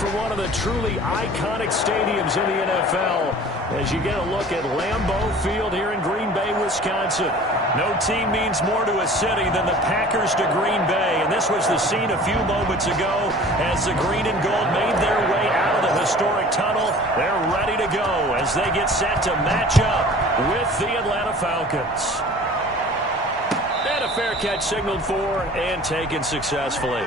from one of the truly iconic stadiums in the NFL as you get a look at Lambeau Field here in Green Bay, Wisconsin. No team means more to a city than the Packers to Green Bay, and this was the scene a few moments ago as the green and gold made their way out of the historic tunnel. They're ready to go as they get set to match up with the Atlanta Falcons. And a fair catch signaled for and taken successfully.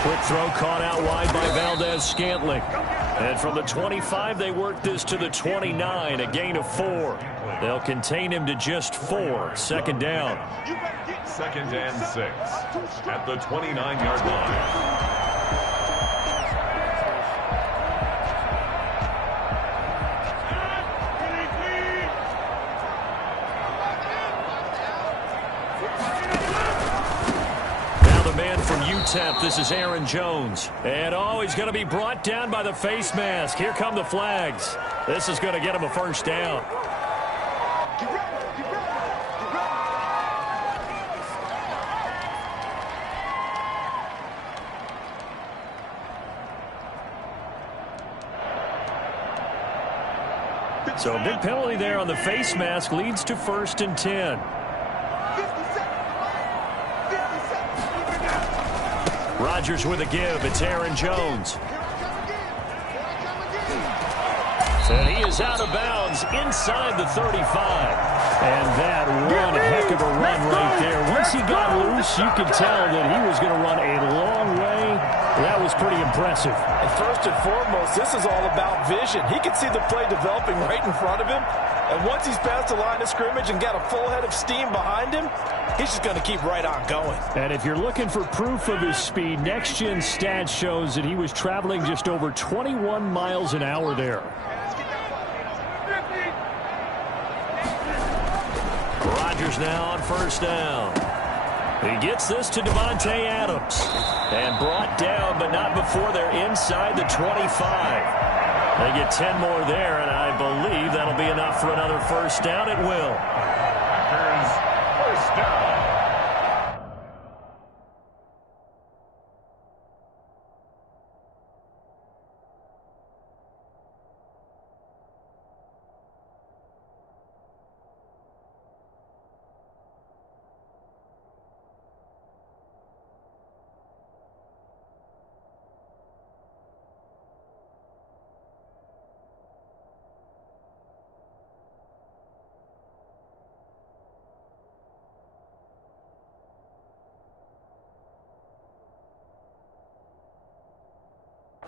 Quick throw caught out wide by Valdez-Scantling. And from the 25, they work this to the 29, a gain of 4. They'll contain him to just 4. Second down. 2nd and 6 at the 29-yard line. This is Aaron Jones. And he's going to be brought down by the face mask. Here come the flags. This is going to get him a first down. So a big penalty there on the face mask leads to 1st and 10. Rodgers with a give. It's Aaron Jones. And he is out of bounds inside the 35. And that one heck of a run right there. Once he got loose, you could tell that he was going to run a long way. That was pretty impressive. And first and foremost, this is all about vision. He can see the play developing right in front of him. And once he's past the line of scrimmage and got a full head of steam behind him, he's just going to keep right on going. And if you're looking for proof of his speed, Next Gen Stats shows that he was traveling just over 21 miles an hour there. Rodgers now on 1st down. He gets this to Devontae Adams. And brought down, but not before they're inside the 25. They get 10 more there, and I believe that'll be enough for another first down. It will. Packers first down.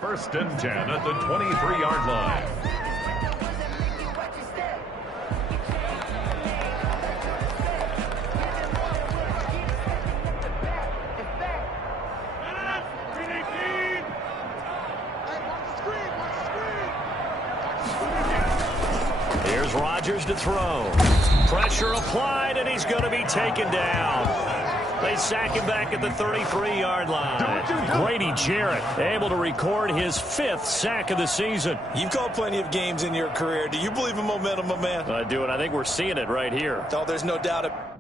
First and 10 at the 23-yard line. Here's Rodgers to throw. Pressure applied, and he's going to be taken down. They sack him back at the 33-yard line. Grady Jarrett able to record his 5th sack of the season. You've called plenty of games in your career. Do you believe in momentum, my man? I do, and I think we're seeing it right here. Oh, there's no doubt about it.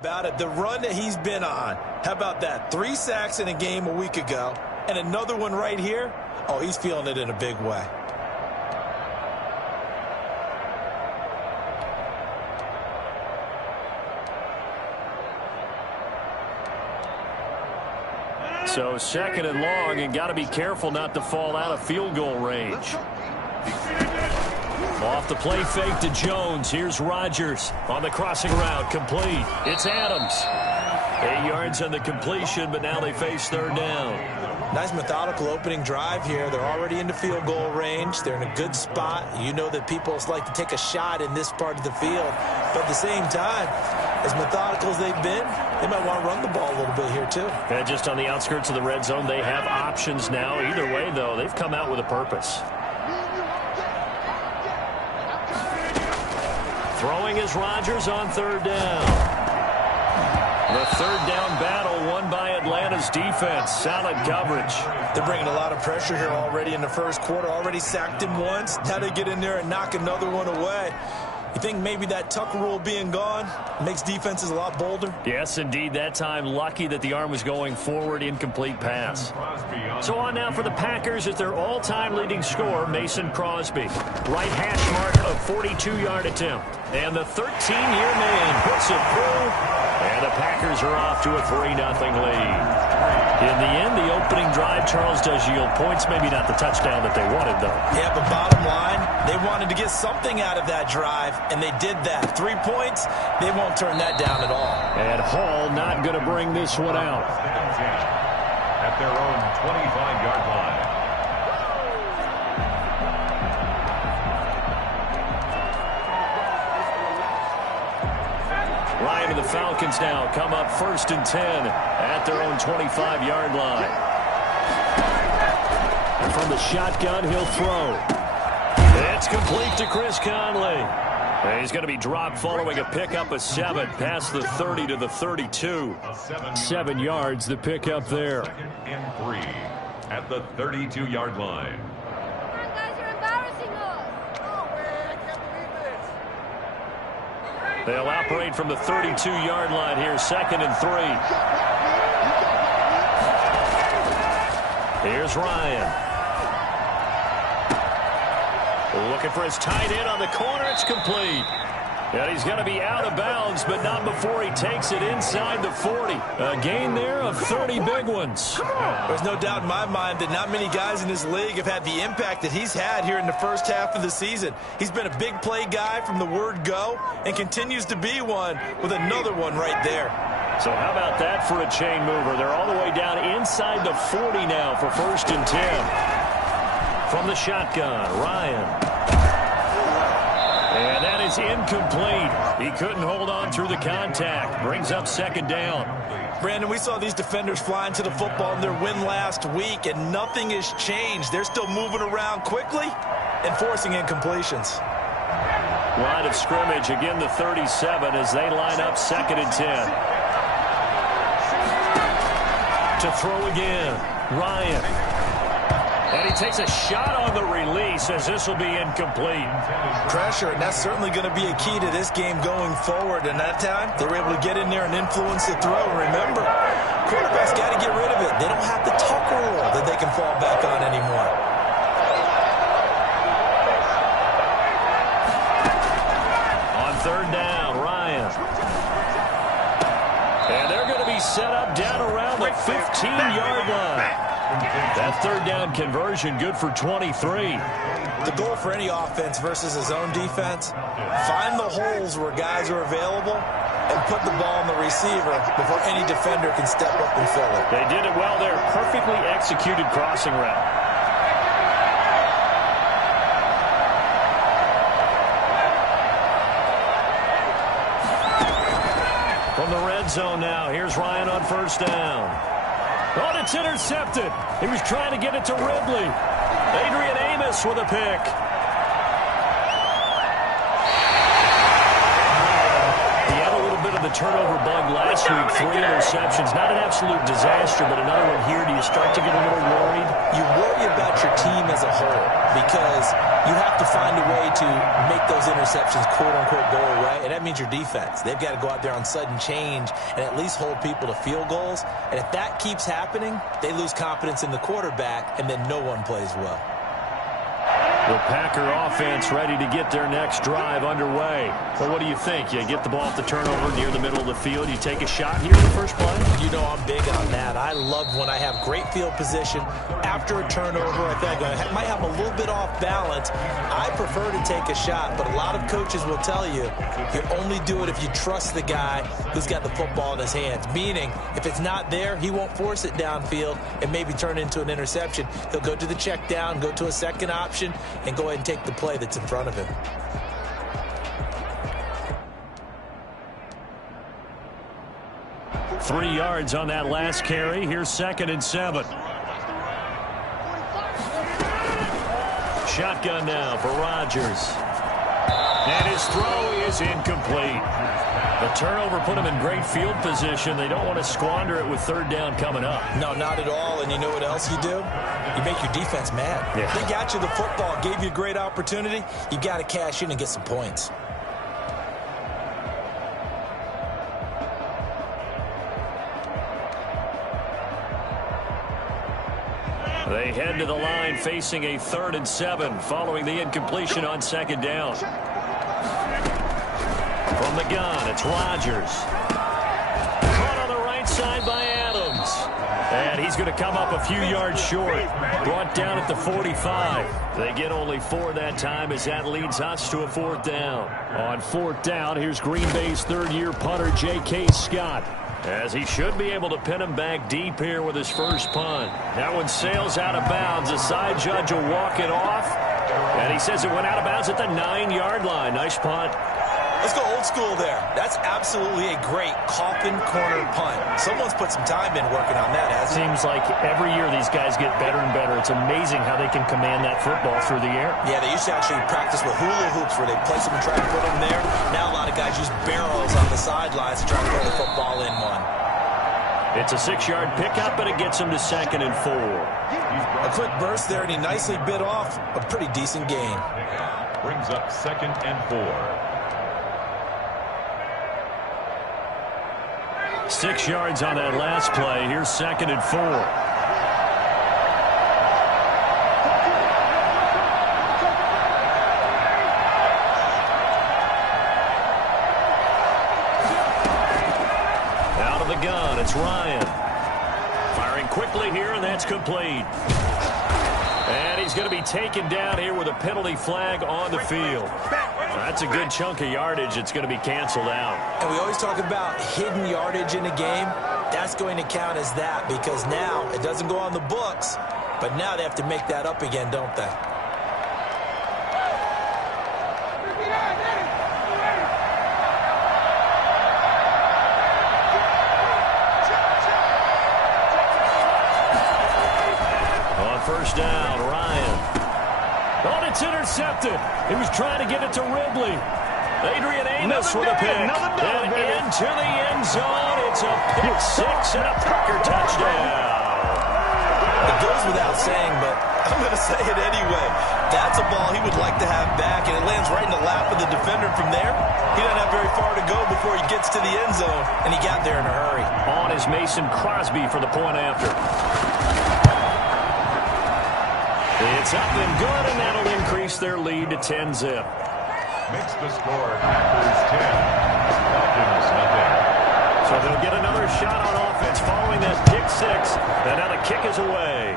About it, the run that he's been on. How about that? 3 sacks in a game a week ago, and another one right here. Oh, he's feeling it in a big way. So 2nd and long, and got to be careful not to fall out of field goal range. Off the play fake to Jones. Here's Rodgers on the crossing route. Complete. It's Adams. 8 yards on the completion, but now they face 3rd down. Nice methodical opening drive here. They're already into field goal range. They're in a good spot. You know that people like to take a shot in this part of the field. But at the same time, as methodical as they've been, they might want to run the ball a little bit here too. And just on the outskirts of the red zone, they have options now. Either way, though, they've come out with a purpose. Throwing is Rodgers on 3rd down. The 3rd down battle won by Atlanta's defense. Solid coverage. They're bringing a lot of pressure here already in the first quarter. Already sacked him once. Now they get in there and knock another one away. You think maybe that Tucker rule being gone makes defenses a lot bolder? Yes, indeed. That time, lucky that the arm was going forward. Incomplete pass. So on now for the Packers at their all-time leading scorer, Mason Crosby. Right hash mark of 42-yard attempt. And the 13-year man puts it through. And the Packers are off to a 3-0 lead. In the end, the opening drive, Charles, does yield points. Maybe not the touchdown that they wanted, though. Yeah, but bottom line, they wanted to get something out of that drive, and they did that. 3 points, they won't turn that down at all. And Hall not going to bring this one out. At their own 25-yard line. Ryan and the Falcons now come up 1st and 10 at their own 25-yard line. And from the shotgun, he'll throw. It's complete to Chris Conley. And he's going to be dropped following a pickup of 7 past the 30 to the 32. 7 yards, the pickup there. 2nd and 3 at the 32-yard line. They'll operate from the 32-yard line here, 2nd and 3. Here's Ryan. Looking for his tight end on the corner. It's complete. And he's going to be out of bounds, but not before he takes it inside the 40. A gain there of 30 big ones. There's no doubt in my mind that not many guys in this league have had the impact that he's had here in the first half of the season. He's been a big play guy from the word go and continues to be one with another one right there. So how about that for a chain mover? They're all the way down inside the 40 now for 1st and 10. From the shotgun, Ryan. And that is incomplete. He couldn't hold on through the contact. Brings up 2nd down. Brandon, we saw these defenders flying to the football in their win last week, and nothing has changed. They're still moving around quickly and forcing incompletions. Line of scrimmage, again the 37 as they line up 2nd and 10. To throw again, Ryan. And he takes a shot on the release as this will be incomplete. Pressure, and that's certainly going to be a key to this game going forward. And that time, they were able to get in there and influence the throw. And remember, quarterbacks got to get rid of it. They don't have the Tucker rule that they can fall back on anymore. On 3rd down, Ryan. And they're going to be set up down around the 15-yard line. That 3rd down conversion good for 23. The goal for any offense versus his own defense, find the holes where guys are available and put the ball on the receiver before any defender can step up and fill it. They did it well there. Perfectly executed crossing route. From the red zone now, here's Ryan on 1st down. Oh, and it's intercepted. He was trying to get it to Ridley. Adrian Amos with a pick. He had a little bit of the turnover bug last week. 3 interceptions. Not an absolute disaster, but another one here. Do you start to get a little worried? You worry about your team as a whole because you have to find a way to make those interceptions, quote-unquote, go away, and that means your defense. They've got to go out there on sudden change and at least hold people to field goals, and if that keeps happening, they lose confidence in the quarterback, and then no one plays well. The Packer offense ready to get their next drive underway. Well, what do you think? You get the ball off the turnover near the middle of the field. You take a shot here in the first play? You know I'm big on that. I love when I have great field position. After a turnover, I feel like I might have a little bit off balance. I prefer to take a shot, but a lot of coaches will tell you you only do it if you trust the guy who's got the football in his hands. Meaning, if it's not there, he won't force it downfield and maybe turn it into an interception. He'll go to the check down, go to a second option, and go ahead and take the play that's in front of him. Three yards on that last carry. Here's 2nd and 7. Shotgun now for Rodgers. And his throw is incomplete. The turnover put him in great field position. They don't want to squander it with 3rd down coming up. No, not at all. And you know what else you do? You make your defense mad. Yeah. They got you the football, gave you a great opportunity. You got to cash in and get some points. They head to the line facing a 3rd and 7 following the incompletion on 2nd down. From the gun, it's Rodgers. Caught on the right side by Adams. And he's going to come up a few yards short. Brought down at the 45. They get only 4 that time as that leads us to a 4th down. On 4th down, here's Green Bay's 3rd-year punter, J.K. Scott. As he should be able to pin him back deep here with his first punt. That one sails out of bounds. The side judge will walk it off. And he says it went out of bounds at the 9-yard line. Nice punt. Let's go old school there. That's absolutely a great coffin corner punt. Someone's put some time in working on that, hasn't he? Seems like every year these guys get better and better. It's amazing how they can command that football through the air. Yeah, they used to actually practice with hula hoops where they place them and try to put them there. Now a lot of guys use barrels on the sidelines to try to put the football in one. It's a 6-yard pickup, but it gets him to 2nd and 4. A quick burst there, and he nicely bit off a pretty decent gain. Brings up 2nd and 4. 6 yards on that last play. Here's 2nd and 4. Out of the gun, it's Ryan. Firing quickly here, and that's complete. And he's going to be taken down here with a penalty flag on the field. That's a good chunk of yardage. It's going to be canceled out. And we always talk about hidden yardage in a game. That's going to count as that because now it doesn't go on the books, but now they have to make that up again, don't they? On 1st down, Ryan. Oh, it's intercepted. He was trying to get it to Ridley. Adrian Amos with a pick. And into the end zone. It's a pick 6 and a Packer touchdown. It goes without saying, but I'm going to say it anyway. That's a ball he would like to have back, and it lands right in the lap of the defender from there. He doesn't have very far to go before he gets to the end zone, and he got there in a hurry. On is Mason Crosby for the point after. It's up and good, and that'll increase their lead to 10-zip. Makes the score Packers 10. Falcons nothing. So they'll get another shot on offense following that pick 6. And now the kick is away.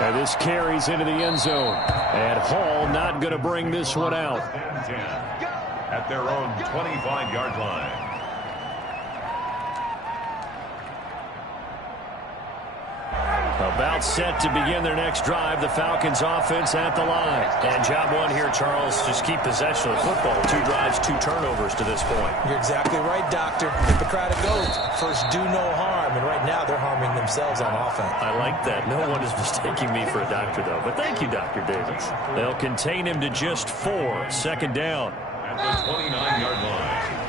And this carries into the end zone. And Hall not going to bring this one out. 10 at their own 25-yard line. About set to begin their next drive. The Falcons offense at the line. And job one here, Charles, just keep possession of the football. 2 drives, 2 turnovers to this point. You're exactly right, Doctor. Hippocratic oath. First, do no harm. And right now, they're harming themselves on offense. I like that. No one is mistaking me for a doctor, though. But thank you, Dr. Davis. They'll contain him to just 4. 2nd down. At the 29-yard line.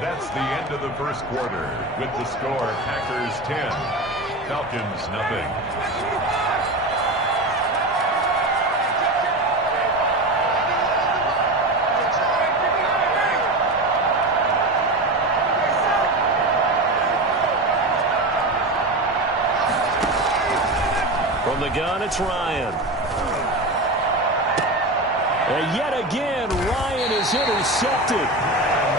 That's the end of the first quarter with the score Packers 10, Falcons, nothing. From the gun, it's Ryan. And yet again, Ryan is intercepted.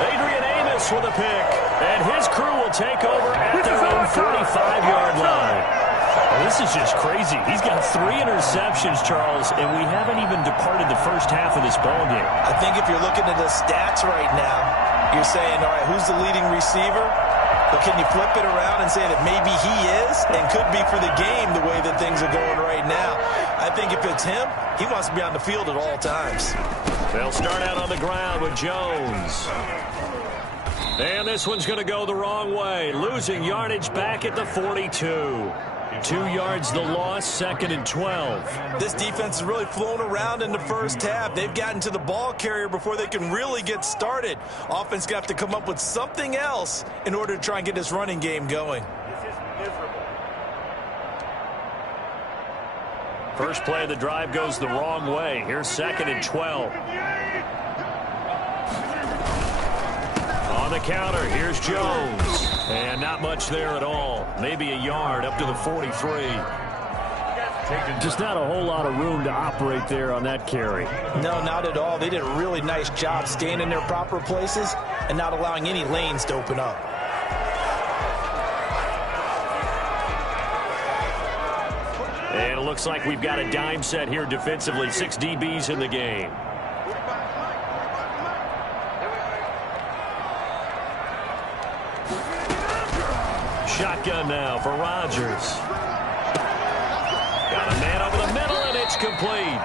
Adrian Amos with a pick. And his crew will take over at their own 45-yard line. Well, this is just crazy. He's got 3 interceptions, Charles, and we haven't even departed the first half of this ballgame. I think if you're looking at the stats right now, you're saying, all right, who's the leading receiver? But can you flip it around and say that maybe he is and could be for the game the way that things are going right now? I think if it's him, he wants to be on the field at all times. They'll start out on the ground with Jones. And this one's going to go the wrong way. Losing yardage back at the 42. 2 yards the loss, 2nd and 12. This defense has really flown around in the first half. They've gotten to the ball carrier before they can really get started. Offense going to have to come up with something else in order to try and get this running game going. First play of the drive goes the wrong way. Here's 2nd and 12. On the counter, here's Jones. And not much there at all. Maybe a yard up to the 43. Just not a whole lot of room to operate there on that carry. No, not at all. They did a really nice job staying in their proper places and not allowing any lanes to open up. And it looks like we've got a dime set here defensively. 6 DBs in the game. Shotgun now for Rodgers. Got a man over the middle, and it's complete.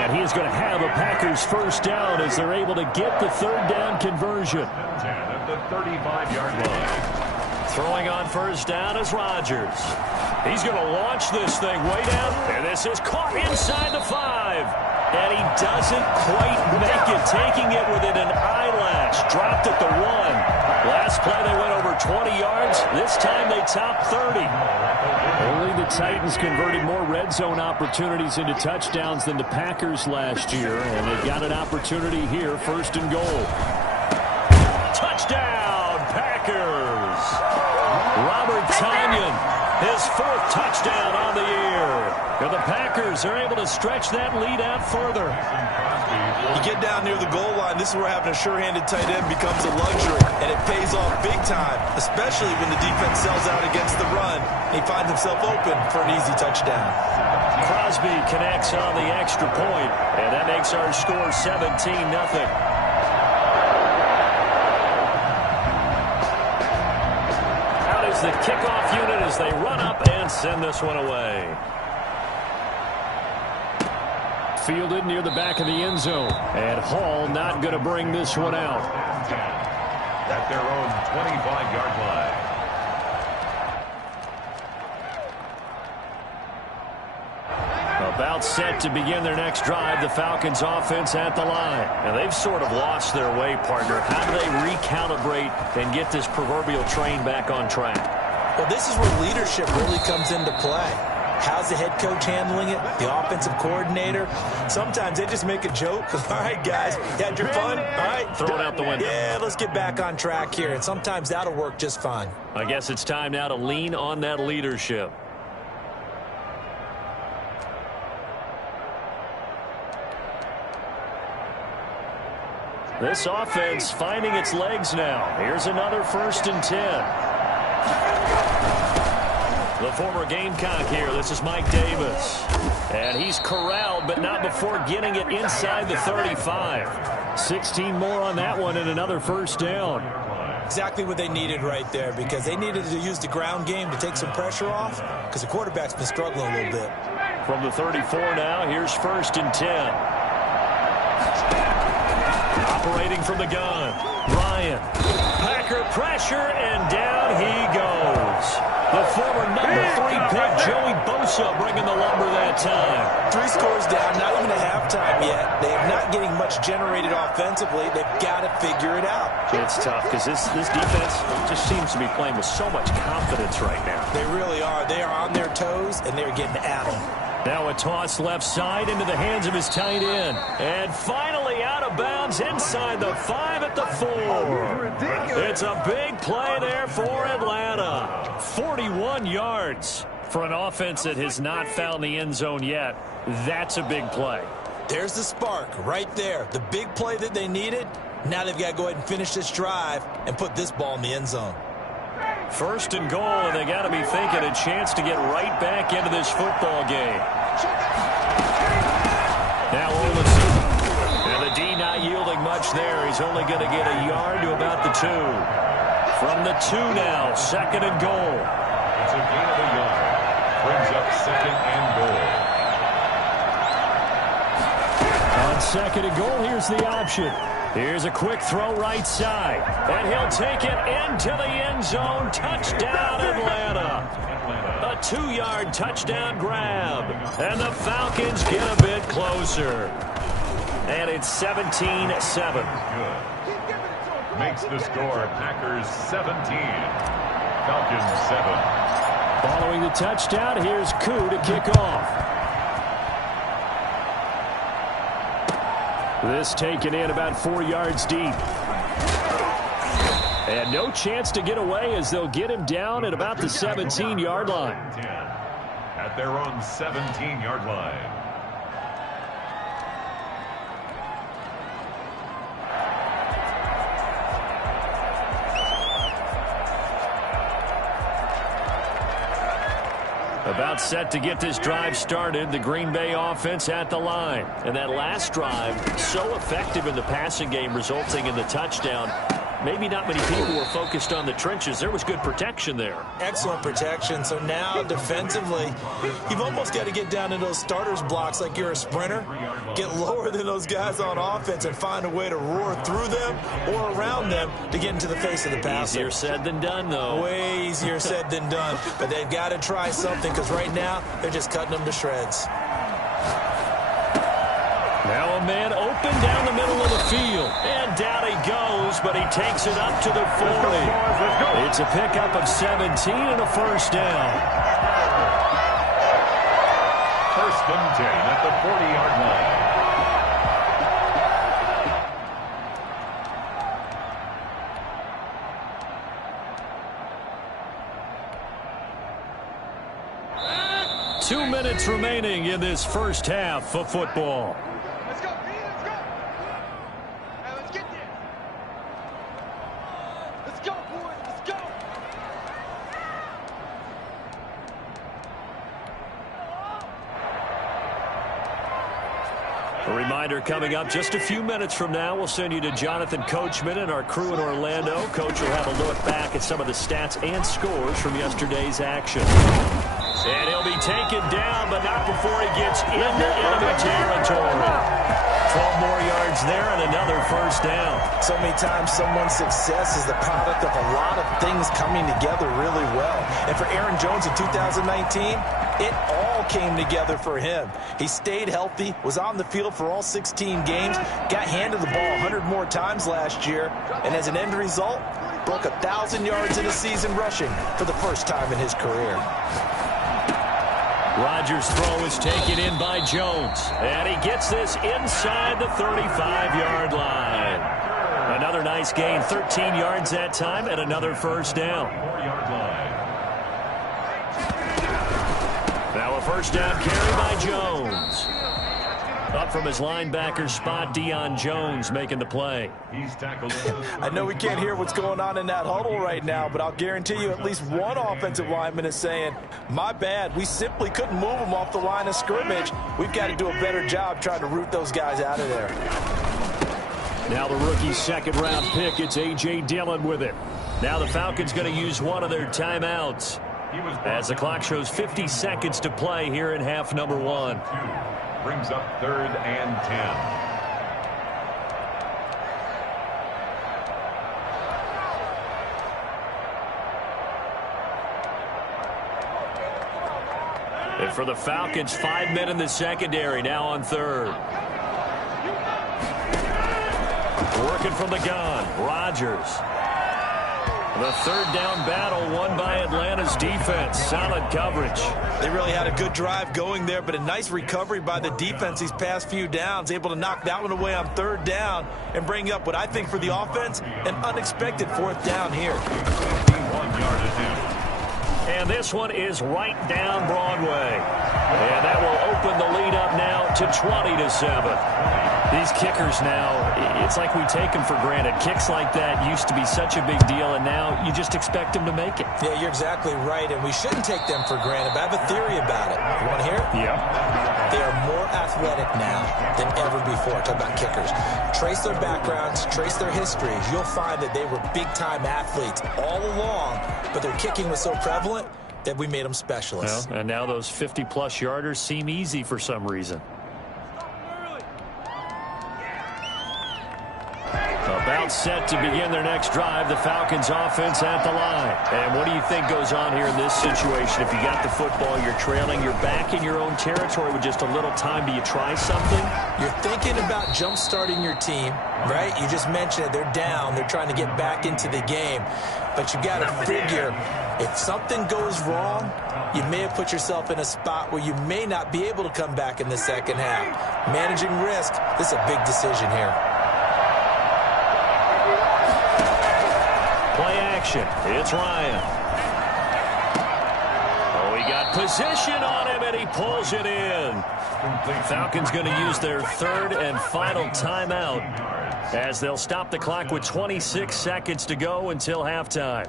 And he is going to have a Packers first down as they're able to get the 3rd down conversion. 10 at the 35-yard line. Throwing on first down is Rodgers. He's going to launch this thing way down, and this is caught inside the 5. And he doesn't quite make it, taking it within an eyelash. Dropped at the 1. Last play they went over 20 yards. This time they topped 30. Only the Titans converted more red zone opportunities into touchdowns than the Packers last year. And they got an opportunity here, 1st and goal. Touchdown, Packers. Robert Tonyan, his 4th touchdown on the year. And the Packers are able to stretch that lead out further. You get down near the goal line, this is where having a sure-handed tight end becomes a luxury, and it pays off big time, especially when the defense sells out against the run, and he finds himself open for an easy touchdown. Crosby connects on the extra point, and that makes our score 17-0. Out is the kickoff unit as they run up and send this one away. Fielded near the back of the end zone. And Hall not going to bring this one out. At their own 25-yard line. About set to begin their next drive, the Falcons offense at the line. And they've sort of lost their way, partner. How do they recalibrate and get this proverbial train back on track? Well, this is where leadership really comes into play. How's the head coach handling it? The offensive coordinator? Sometimes they just make a joke. All right, guys, you had your fun? All right. Throw it out the window. Yeah, let's get back on track here. And sometimes that'll work just fine. I guess it's time now to lean on that leadership. This offense finding its legs now. Here's another 1st and 10. The former Gamecock here. This is Mike Davis. And he's corralled, but not before getting it inside the 35. 16 more on that one and another 1st down. Exactly what they needed right there, because they needed to use the ground game to take some pressure off, because the quarterback's been struggling a little bit. From the 34 now, here's 1st and 10. Operating from the gun, Ryan. Packer pressure, and down he goes. The former number 3 pick Joey Bosa bringing the lumber that time. 3 scores down, not even at halftime yet. They're not getting much generated offensively. They've got to figure it out. It's tough because this defense just seems to be playing with so much confidence right now. They really are. They are on their toes, and they're getting at them. Now a toss left side into the hands of his tight end. And finally out of bounds inside the 5 at the 4. It's a big play there for Atlanta. 41 yards for an offense that has not found the end zone yet. That's a big play. There's the spark right there. The big play that they needed. Now they've got to go ahead and finish this drive and put this ball in the end zone. First and goal, and they got to be thinking a chance to get right back into this football game. Now Olsen. And the D not yielding much there. He's only going to get a yard to about the 2. From the 2 now, second and goal. It's a gain of a yard. Brings up second and goal. On second and goal, here's the option. Here's a quick throw right side. And he'll take it into the end zone. Touchdown, Atlanta. A 2-yard touchdown grab. And the Falcons get a bit closer. And it's 17-7. Good. Makes the score Packers 17. Falcons 7. Following the touchdown, here's Koo to kick off. This taken in about 4 yards deep. And no chance to get away as they'll get him down at about the 17-yard line. At their own 17-yard line. About set to get this drive started, the Green Bay offense at the line. And that last drive, so effective in the passing game, resulting in the touchdown. Maybe not many people were focused on the trenches. There was good protection there. Excellent protection. So now, defensively, you've almost got to get down in those starters blocks like you're a sprinter. Get lower than those guys on offense and find a way to roar through them or around them to get into the face of the passer. Easier said than done, though. Way easier said than done. But they've got to try something because right now, they're just cutting them to shreds. Now a man open down the middle of the field. And down he goes, but he takes it up to the 40. It's a pickup of 17 and a first down. First and 10 at the 40-yard line. 2 minutes remaining in this first half of football. Let's go, let's go. Now let's get there. Let's go, boys, let's go. A reminder coming up just a few minutes from now, we'll send you to Jonathan Coachman and our crew in Orlando. Coach will have a look back at some of the stats and scores from yesterday's action. And he'll be taken down, but not before he gets into enemy territory. 12 more yards there and another first down. So many times someone's success is the product of a lot of things coming together really well. And for Aaron Jones in 2019, it all came together for him. He stayed healthy, was on the field for all 16 games, got handed the ball 100 more times last year, and as an end result, broke 1,000 yards in a season rushing for the first time in his career. Rodgers' throw is taken in by Jones. And he gets this inside the 35-yard line. Another nice gain, 13 yards that time, and another first down. 4-yard line. Now a first down carry by Jones. Up from his linebacker spot, Deion Jones making the play. He's tackled. I know we can't hear what's going on in that huddle right now, but I'll guarantee you at least one offensive lineman is saying, my bad, we simply couldn't move them off the line of scrimmage. We've got to do a better job trying to root those guys out of there. Now the rookie second-round pick, it's A.J. Dillon with it. Now the Falcons going to use one of their timeouts as the clock shows 50 seconds to play here in half number 1. Brings up 3rd and 10. And for the Falcons, 5 men in the secondary, now on third. Working from the gun, Rodgers. The third down battle won by Atlanta's defense. Solid coverage. They really had a good drive going there, but a nice recovery by the defense these past few downs, able to knock that one away on third down and bring up what I think for the offense, an unexpected fourth down here. 51-yard attempt. And this one is right down Broadway. And that will open the lead up now to 20-7. These kickers now, it's like we take them for granted. Kicks like that used to be such a big deal, and now you just expect them to make it. Yeah, you're exactly right, and we shouldn't take them for granted, but I have a theory about it. You want to hear it? Yeah. They are more athletic now than ever before. Talk about kickers. Trace their backgrounds, trace their histories. You'll find that they were big-time athletes all along, but their kicking was so prevalent that we made them specialists. Well, and now those 50-plus yarders seem easy for some reason. About set to begin their next drive, the Falcons offense at the line. And what do you think goes on here in this situation? If you got the football, you're trailing, you're back in your own territory with just a little time. Do you try something? You're thinking about jump-starting your team, right? You just mentioned it. They're down. They're trying to get back into the game. But you got to figure, if something goes wrong, you may have put yourself in a spot where you may not be able to come back in the second half. Managing risk, this is a big decision here. Play action. It's Ryan. Oh, he got position on him, and he pulls it in. Falcons going to use their third and final timeout as they'll stop the clock with 26 seconds to go until halftime.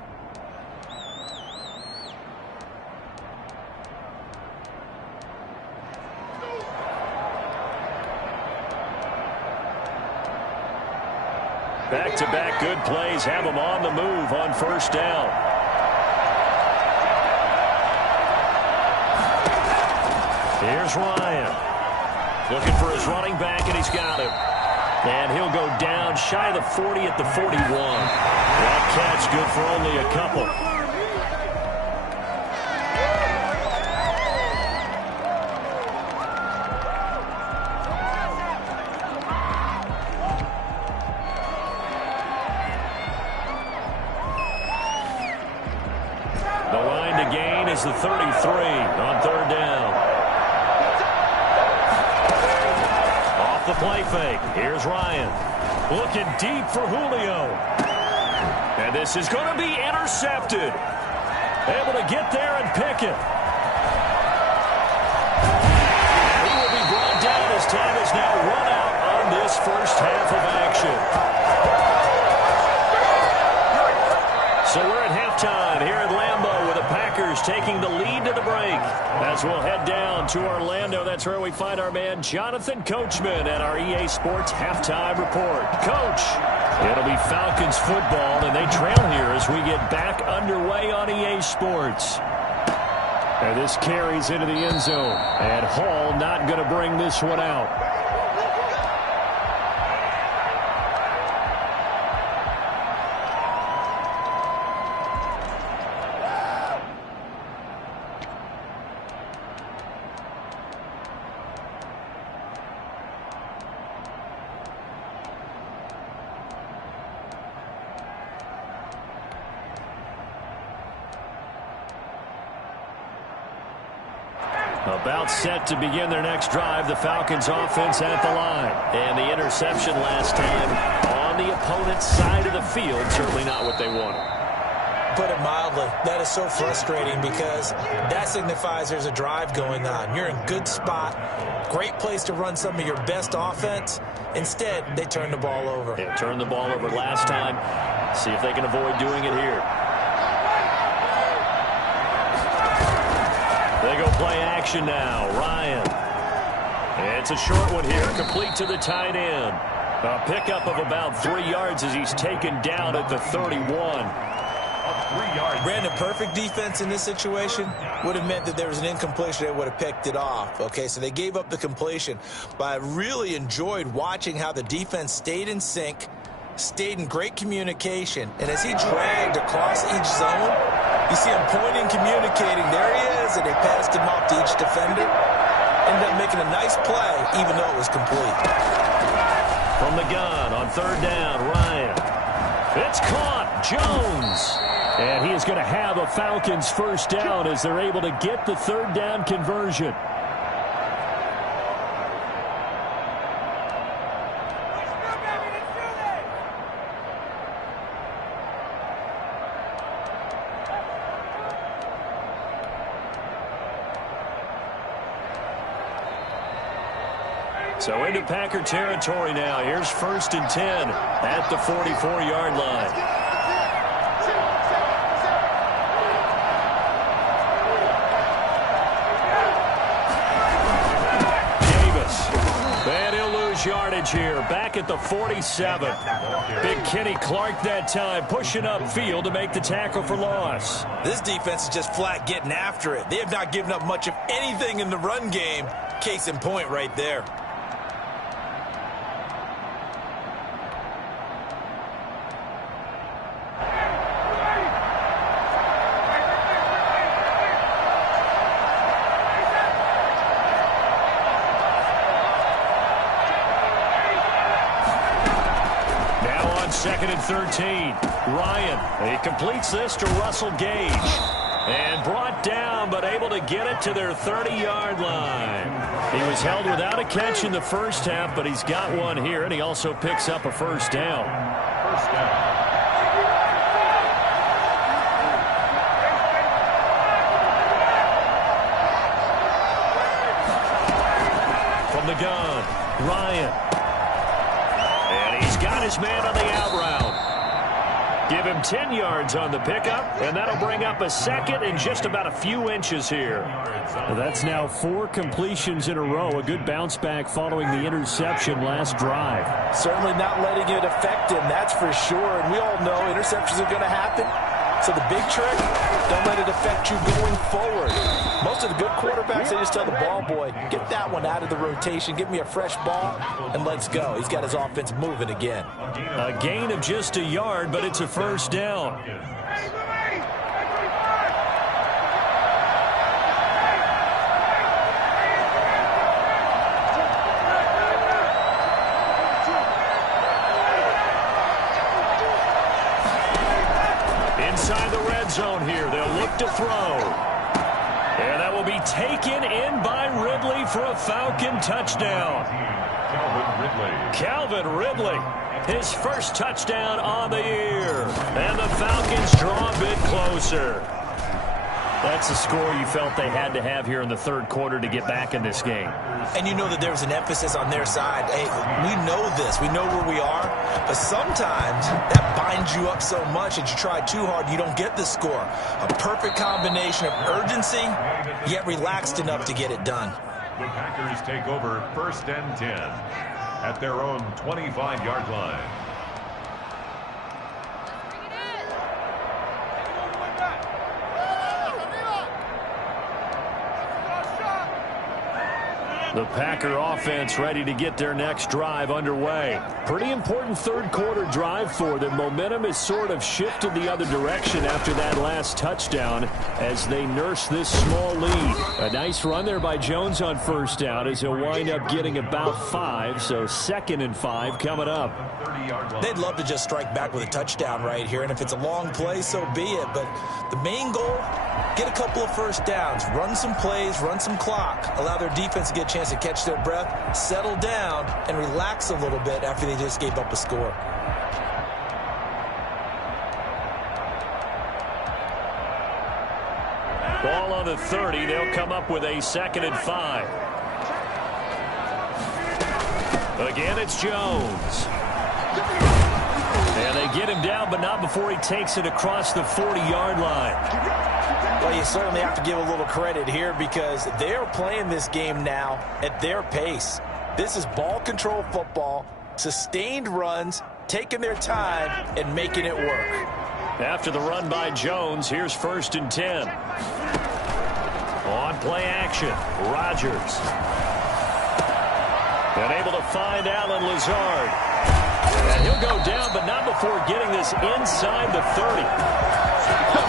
Back-to-back good plays have them on the move on first down. Here's Ryan. Looking for his running back, and he's got him. And he'll go down shy of the 40 at the 41. That catch good for only a couple. The 33 on third down. Off the play fake. Here's Ryan. Looking deep for Julio. And this is going to be intercepted. Able to get there and pick it. And he will be brought down as time is now run out on this first half of action. So we're at halftime here at Lambeau with the Packers taking the lead to the break. As we'll head down to Orlando, that's where we find our man Jonathan Coachman at our EA Sports Halftime Report. Coach, it'll be Falcons football, and they trail here as we get back underway on EA Sports. And this carries into the end zone, and Hall not going to bring this one out. About set to begin their next drive, the Falcons offense at the line. And the interception last time on the opponent's side of the field, certainly not what they wanted. Put it mildly, that is so frustrating because that signifies there's a drive going on. You're in good spot, great place to run some of your best offense. Instead, they turn the ball over. They turned the ball over last time. See if they can avoid doing it here. They go play action now. Ryan. It's a short one here, complete to the tight end. A pickup of about 3 yards as he's taken down at the 31. Brandon, perfect defense in this situation would have meant that there was an incompletion. They would have picked it off. Okay, so they gave up the completion. But I really enjoyed watching how the defense stayed in sync, stayed in great communication. And as he dragged across each zone, You see him pointing, communicating. There he is, and they passed him off to each defender. Ended up making a nice play, even though it was complete. From the gun on third down, Ryan. It's caught. Jones. And he is going to have a Falcons first down as they're able to get the third down conversion. So into Packer territory now. Here's 1st and 10 at the 44-yard line. And he'll lose yardage here. Back at the 47. Big Kenny Clark that time pushing upfield to make the tackle for loss. This defense is just flat getting after it. They have not given up much of anything in the run game. Case in point right there. Second and 13. Ryan, he completes this to Russell Gage. And brought down, but able to get it to their 30-yard line. He was held without a catch in the first half, but he's got one here, and he also picks up a first down. First down. From the gun, Ryan. And he's got his man on the out route. Give him 10 yards on the pickup, and that'll bring up a second in just about a few inches here. Well, that's now 4 completions in a row. A good bounce back following the interception last drive. Certainly not letting it affect him, that's for sure. And we all know interceptions are going to happen. So the big trick, don't let it affect you going forward. Most of the good quarterbacks, they just tell the ball boy, get that one out of the rotation, give me a fresh ball, and let's go. He's got his offense moving again. A gain of just a yard, but it's a first down. Inside the red zone here, they'll look to throw. And that will be taken in by Ridley for a Falcon touchdown. Calvin Ridley, his first touchdown on the year. And the Falcons draw a bit closer. That's a score you felt they had to have here in the third quarter to get back in this game. And you know that there was an emphasis on their side. Hey, we know this. We know where we are. But sometimes that binds you up so much that you try too hard, you don't get the score. A perfect combination of urgency, yet relaxed enough to get it done. The Packers take over 1st and 10 at their own 25-yard line. The Packer offense ready to get their next drive underway. Pretty important third quarter drive for them. Momentum has sort of shifted the other direction after that last touchdown as they nurse this small lead. A nice run there by Jones on first down as he'll wind up getting about 5. So 2nd and 5 coming up. They'd love to just strike back with a touchdown right here. And if it's a long play, so be it. But the main goal, get a couple of first downs, run some plays, run some clock, allow their defense to get a chance to catch their breath, settle down, and relax a little bit after they just gave up a score. Ball on the 30. They'll come up with a 2nd and 5. Again, it's Jones. And they get him down, but not before he takes it across the 40-yard line. Well, you certainly have to give a little credit here because they're playing this game now at their pace. This is ball control football, sustained runs, taking their time, and making it work. After the run by Jones, here's 1st and 10. On play action, Rodgers. And able to find Allen Lazard. And he'll go down, but not before getting this inside the 30.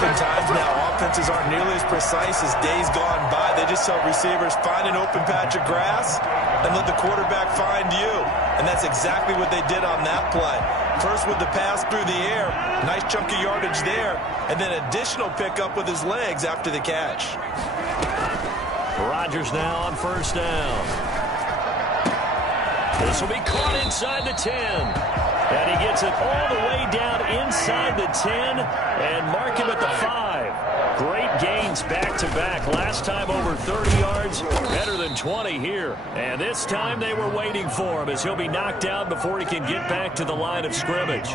Oftentimes now, offenses aren't nearly as precise as days gone by. They just tell receivers, find an open patch of grass and let the quarterback find you. And that's exactly what they did on that play. First with the pass through the air, nice chunk of yardage there, and then additional pickup with his legs after the catch. Rodgers now on first down. This will be caught inside the 10. And he gets it all the way down inside the 10 and mark him at the 5. Great gains back-to-back. Last time over 30 yards, better than 20 here. And this time they were waiting for him as he'll be knocked down before he can get back to the line of scrimmage.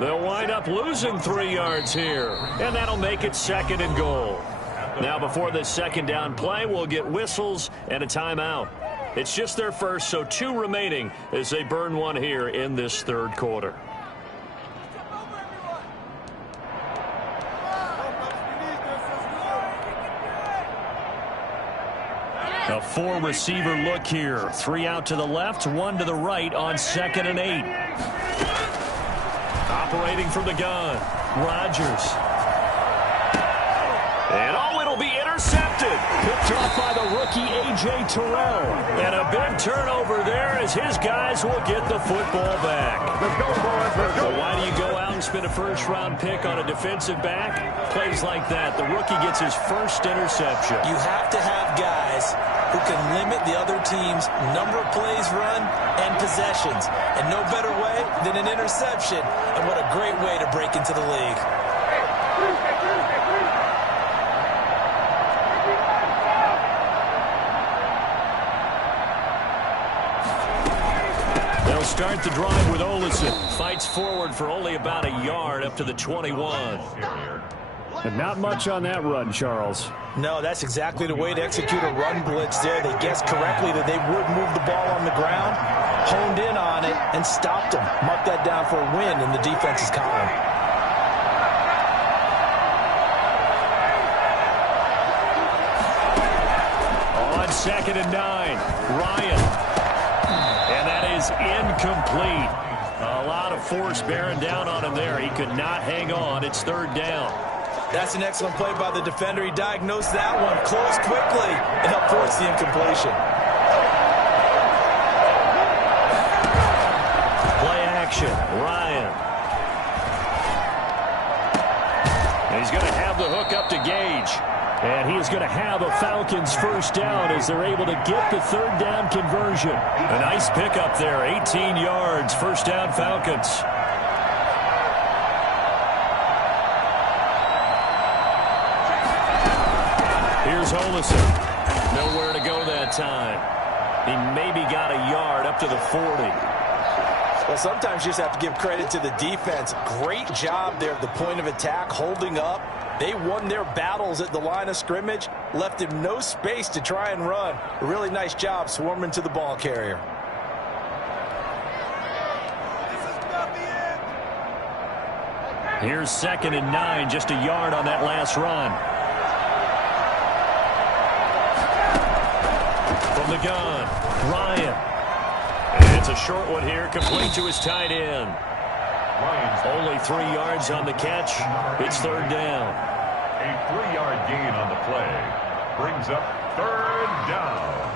They'll wind up losing 3 yards here, and that'll make it 2nd and goal. Now before this second down play, we'll get whistles and a timeout. It's just their first, so 2 remaining as they burn one here in this third quarter. A 4-receiver look here. 3 out to the left, 1 to the right on 2nd and 8. Operating from the gun, Rodgers. And it'll be intercepted. Picked off by the rookie A.J. Terrell. And a big turnover there as his guys will get the football back. Let's go, boys. Let's go. Well, why do you go out and spend a first-round pick on a defensive back? Plays like that. The rookie gets his first interception. You have to have guys who can limit the other team's number of plays run and possessions. And no better way than an interception. And what a great way to break into the league. They'll start the drive with Olsen. Fights forward for only about a yard up to the 21. And not much on that run, Charles. No, that's exactly the way to execute a run blitz there. They guessed correctly that they would move the ball on the ground, honed in on it, and stopped them. Mark that down for a win in the defense's column. On 2nd and 9, Ryan. And that is incomplete. A lot of force bearing down on him there. He could not hang on. It's 3rd down. That's an excellent play by the defender. He diagnosed that one, closed quickly, and helped force the incompletion. Play action, Ryan. And he's going to have the hook up to Gage. And he is going to have a Falcons first down as they're able to get the 3rd down conversion. A nice pickup there, 18 yards, first down Falcons. Here's Olsen. Nowhere to go that time. He maybe got a yard up to the 40. Well, sometimes you just have to give credit to the defense. Great job there at the point of attack, holding up. They won their battles at the line of scrimmage, left him no space to try and run. A really nice job swarming to the ball carrier. Here's 2nd and 9, just a yard on that last run. From the gun, Ryan. And it's a short one here, complete to his tight end. Only 3 yards on the catch. It's 3rd down. A 3-yard gain on the play brings up 3rd down.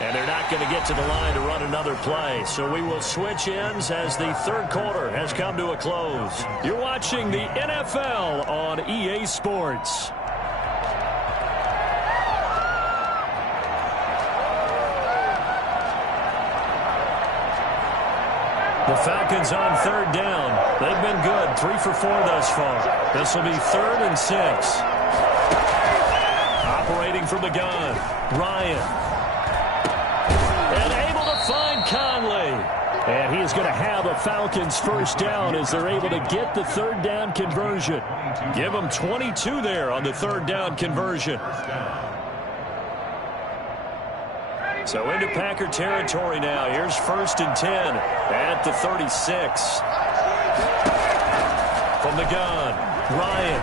And they're not going to get to the line to run another play. So we will switch ends as the third quarter has come to a close. You're watching the NFL on EA Sports. The Falcons on 3rd down. They've been good, 3 for 4 thus far. This will be 3rd and 6. Operating from the gun, Ryan. And able to find Conley. And he is going to have a Falcons first down as they're able to get the 3rd down conversion. Give them 22 there on the 3rd down conversion. So into Packer territory now. Here's 1st and 10 at the 36. From the gun, Ryan.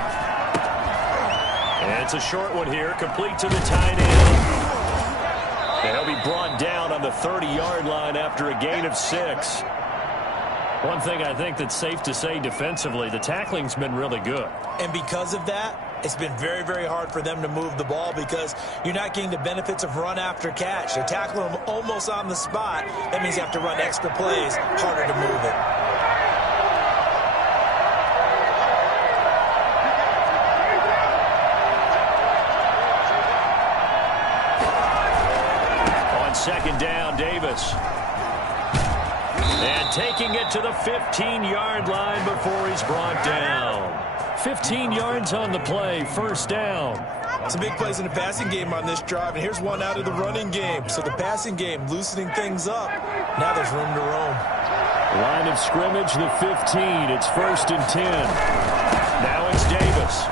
And it's a short one here, complete to the tight end. And he'll be brought down on the 30-yard line after a gain of 6. One thing I think that's safe to say defensively, the tackling's been really good. And because of that, it's been very, very hard for them to move the ball because you're not getting the benefits of run after catch. They're tackling them almost on the spot. That means you have to run extra plays, harder to move it. On second down, Davis. And taking it to the 15-yard line before he's brought down. 15 yards on the play, first down. Some big plays in the passing game on this drive, and here's one out of the running game. So the passing game loosening things up. Now there's room to roam. Line of scrimmage, the 15. It's first and 10. Now it's Davis.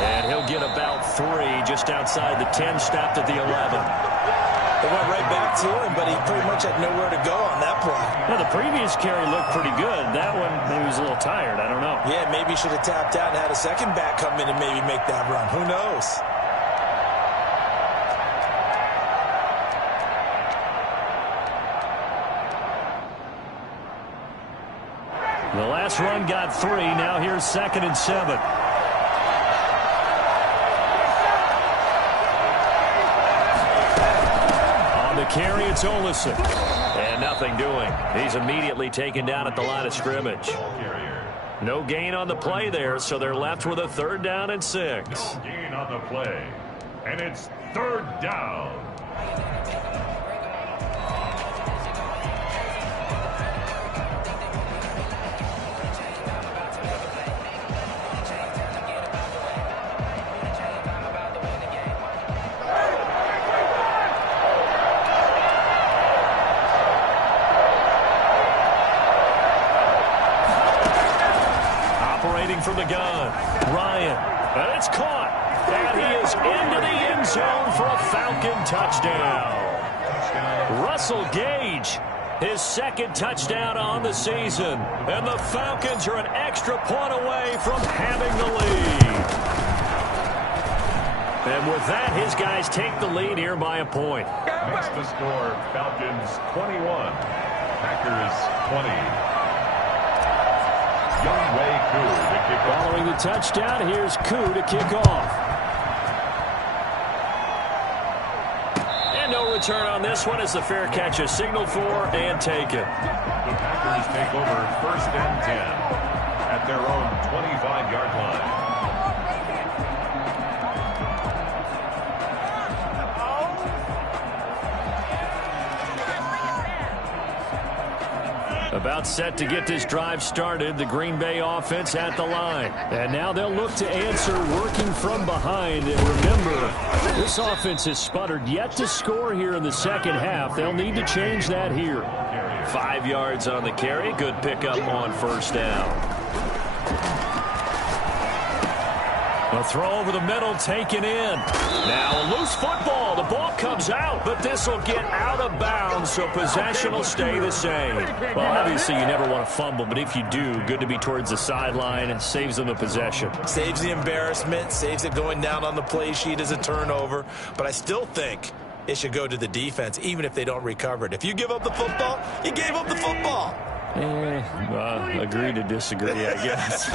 And he'll get about 3 just outside the 10, stopped at the 11. They went right back to him, but he pretty much had nowhere to go on that play. Well, the previous carry looked pretty good. That one, maybe he was a little tired. I don't know. Yeah, maybe he should have tapped out and had a second back come in and maybe make that run. Who knows? The last run got 3. Now here's second and 7. Carry, it's Olsen. And nothing doing. He's immediately taken down at the line of scrimmage. No gain on the play there, so they're left with a 3rd down and 6. No gain on the play. And it's 3rd down. From the gun, Ryan, and it's caught, and he is into the end zone for a Falcon touchdown. Russell Gage, his 2nd touchdown on the season, and the Falcons are an extra point away from having the lead. And with that, his guys take the lead here by a point. Makes the score Falcons 21, Packers 20. Following the touchdown, here's Koo to kick off. And no return on this one as the fair catch is signaled for and taken. The Packers take over 1st and 10 at their own 25-yard line. About set to get this drive started, the Green Bay offense at the line. And now they'll look to answer working from behind. And remember, this offense has sputtered yet to score here in the second half. They'll need to change that here. 5 yards on the carry. Good pickup on 1st down. A throw over the middle taken in. Now a loose football. The ball comes out, but this will get out of bounds, so possession will stay the same. Well, obviously you never want to fumble, but if you do, good to be towards the sideline. It saves them the possession. Saves the embarrassment, saves it going down on the play sheet as a turnover. But I still think it should go to the defense, even if they don't recover it. If you give up the football, you gave up the football. Agree to disagree, I guess.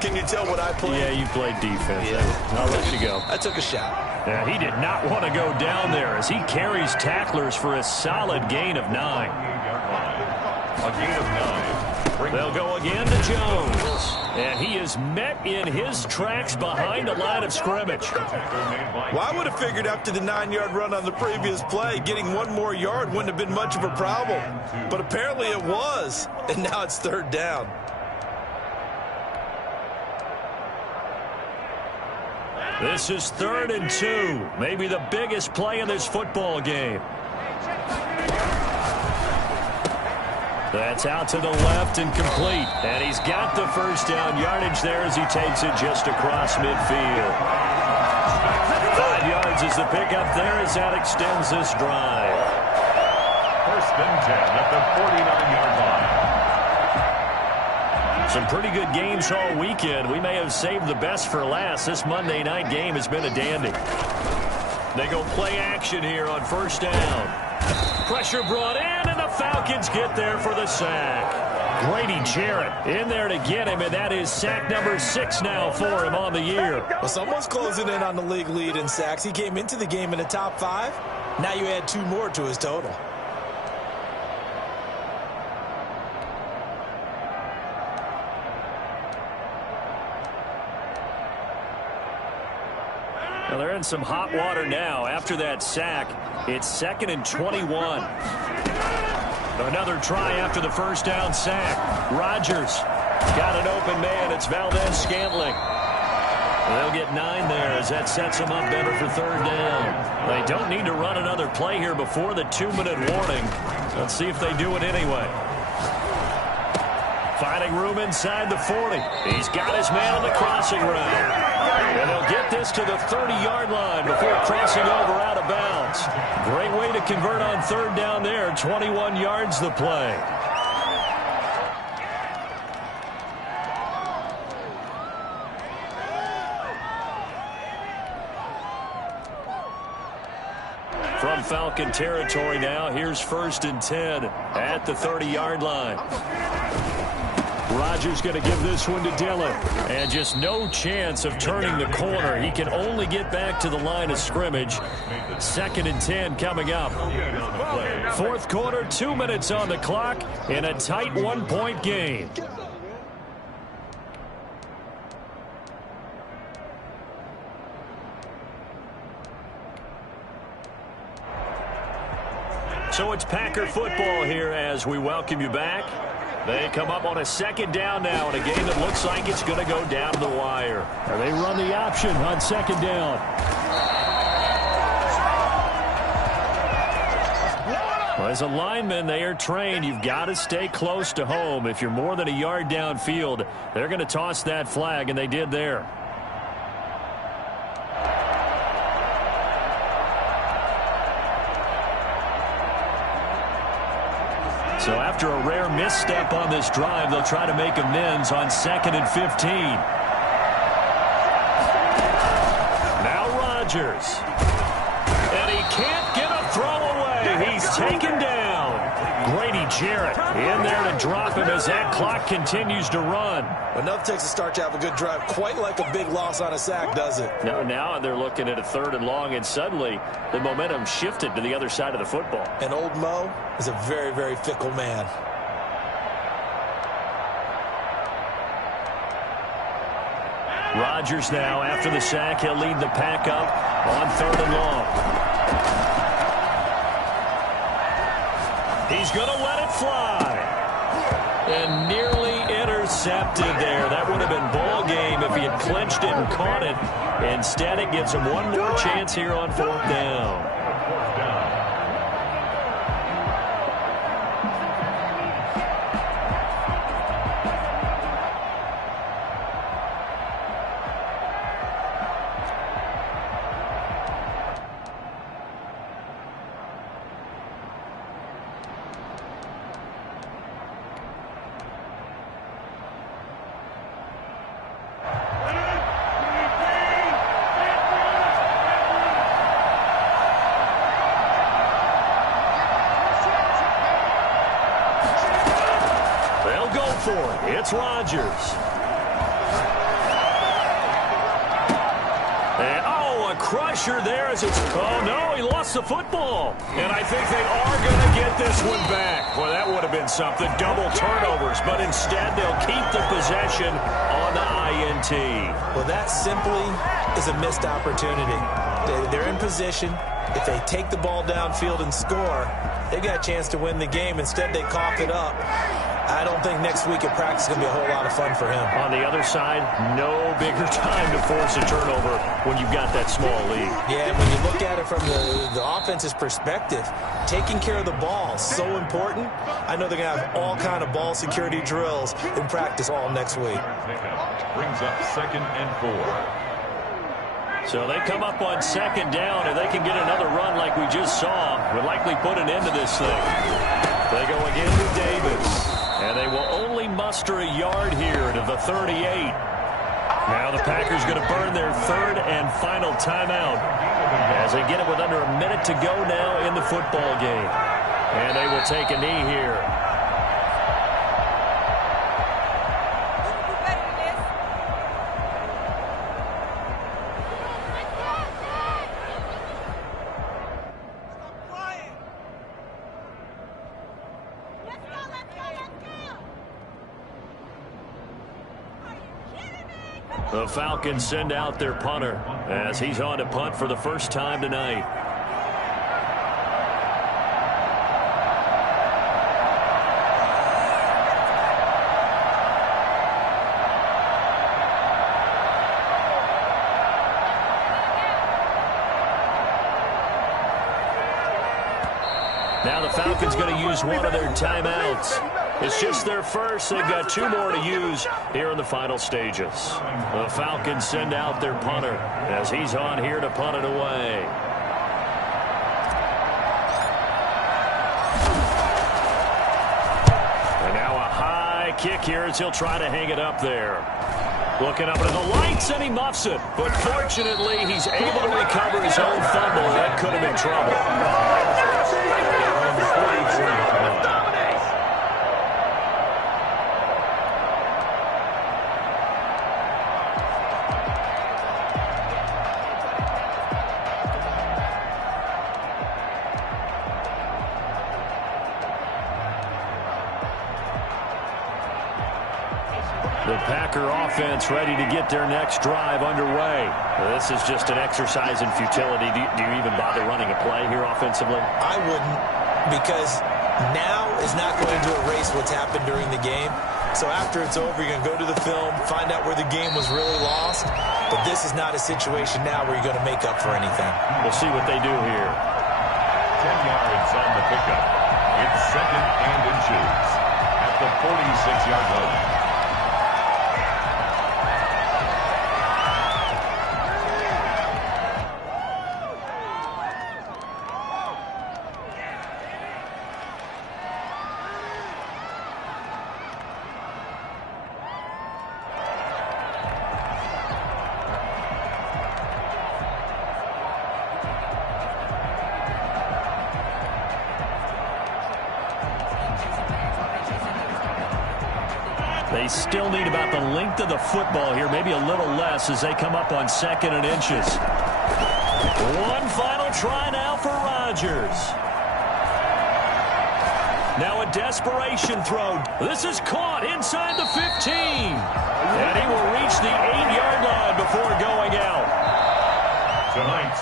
Can you tell what I played? Yeah, you played defense. Yeah. I'll let you go. I took a shot. Yeah, he did not want to go down there as he carries tacklers for a solid gain of 9. A gain of 9. They'll go again to Jones. And he is met in his tracks behind the line of scrimmage. Well, I would have figured after the 9-yard run on the previous play, getting 1 more yard wouldn't have been much of a problem. But apparently it was. And now it's 3rd down. This is 3rd and 2. Maybe the biggest play in this football game. That's out to the left and complete. And he's got the 1st down yardage there as he takes it just across midfield. 5 yards is the pickup there as that extends this drive. 1st and 10 at the 49-yard line. Some pretty good games all weekend. We may have saved the best for last. This Monday night game has been a dandy. They go play action here on first down. Pressure brought in, and the Falcons get there for the sack. Grady Jarrett in there to get him, and that is sack number 6 now for him on the year. Well, someone's closing in on the league lead in sacks. He came into the game in the top 5. Now you add 2 more to his total. Well, they're in some hot water now. After that sack, it's 2nd and 21. Another try after the first down sack. Rodgers got an open man. It's Valdez-Scantling. They'll get 9 there as that sets them up better for 3rd down. They don't need to run another play here before the 2-minute warning. Let's see if they do it anyway. Finding room inside the 40. He's got his man on the crossing route. And they'll get this to the 30-yard line before crossing over out of bounds. Great way to convert on 3rd down there. 21 yards the play. From Falcon territory now, here's 1st and 10 at the 30-yard line. Rodgers going to give this one to Dillon. And just no chance of turning the corner. He can only get back to the line of scrimmage. 2nd and 10 coming up. 4th quarter, 2 minutes on the clock in a tight 1-point game. So it's Packer football here as we welcome you back. They come up on a 2nd down now in a game that looks like it's going to go down to the wire. And they run the option on 2nd down. Well, as a lineman, they are trained. You've got to stay close to home. If you're more than a yard downfield, they're going to toss that flag, and they did there. So after a rare misstep on this drive, they'll try to make amends on 2nd and 15. Now Rodgers. And he can't get a throw away. He's taken down. Grady Jarrett in there to drop him as that clock continues to run. Enough takes a start to have a good drive. Quite like a big loss on a sack, does it? Now they're looking at a 3rd and long, and suddenly the momentum shifted to the other side of the football. And old Mo is a very, very fickle man. Rodgers now, after the sack, he'll lead the pack up on 3rd and long. He's going to let it fly. And nearly intercepted there. That would have been ball game if he had clinched it and caught it. Instead, it gives him one more chance here on 4th down. It's Rodgers. And, a crusher there as it's... Oh, no, he lost the football. And I think they are going to get this one back. Well, that would have been something. Double turnovers. But instead, they'll keep the possession on the INT. Well, that simply is a missed opportunity. They're in position. If they take the ball downfield and score, they got a chance to win the game. Instead, they cough it up. I don't think next week at practice is going to be a whole lot of fun for him. On the other side, no bigger time to force a turnover when you've got that small lead. Yeah, and when you look at it from the offense's perspective, taking care of the ball is so important. I know they're going to have all kind of ball security drills in practice all next week. Brings up 2nd and 4. So they come up on 2nd down, and they can get another run like we just saw. Would likely put an end to this thing. They go again to Davis. And they will only muster a yard here to the 38. Now the Packers going to burn their third and final timeout as they get it with under a minute to go now in the football game. And they will take a knee here. The Falcons send out their punter as he's on to punt for the first time tonight. Now the Falcons going to use one of their timeouts. It's just their first. They've got two more to use here in the final stages. The Falcons send out their punter as he's on here to punt it away. And now a high kick here as he'll try to hang it up there. Looking up into the lights, and he muffs it. But fortunately, he's able to recover his own fumble. That could have been trouble. The Packer offense ready to get their next drive underway. This is just an exercise in futility. Do you even bother running a play here offensively? I wouldn't, because now is not going to erase what's happened during the game. So after it's over, you're going to go to the film, find out where the game was really lost. But this is not a situation now where you're going to make up for anything. We'll see what they do here. 10 yards on the pickup. It's second and inches at the 46-yard line. They still need about the length of the football here, maybe a little less as they come up on second and inches. One final try now for Rodgers. Now a desperation throw. This is caught inside the 15. And he will reach the 8-yard line before going out.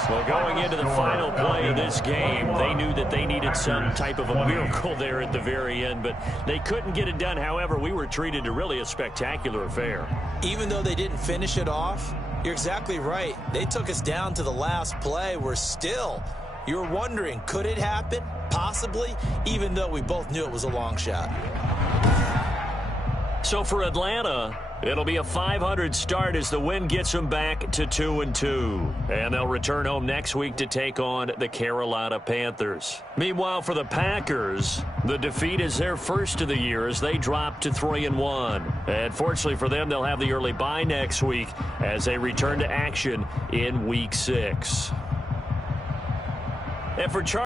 Well, going into the final play of this game, they knew that they needed some type of a miracle there at the very end, but they couldn't get it done. However, we were treated to really a spectacular affair. Even though they didn't finish it off, you're exactly right. They took us down to the last play. You're wondering, could it happen? Possibly, even though we both knew it was a long shot. So for Atlanta, it'll be a .500 start as the win gets them back to 2-2. And they'll return home next week to take on the Carolina Panthers. Meanwhile, for the Packers, the defeat is their first of the year as they drop to 3-1. And fortunately for them, they'll have the early bye next week as they return to action in Week 6. And for